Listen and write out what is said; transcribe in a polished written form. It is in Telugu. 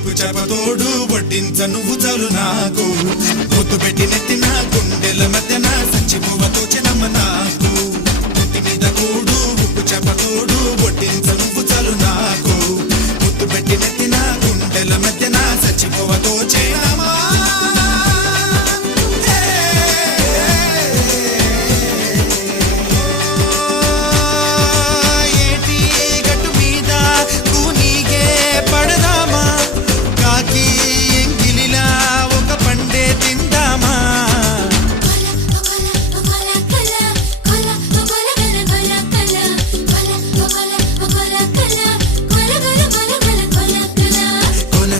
ఉప్పు చేపతోడు వడ్డించ నువ్వు చాలు నాకు ముద్దు పెట్టి నెత్తిన గుండెల మధ్యన సంచి పువ్వతో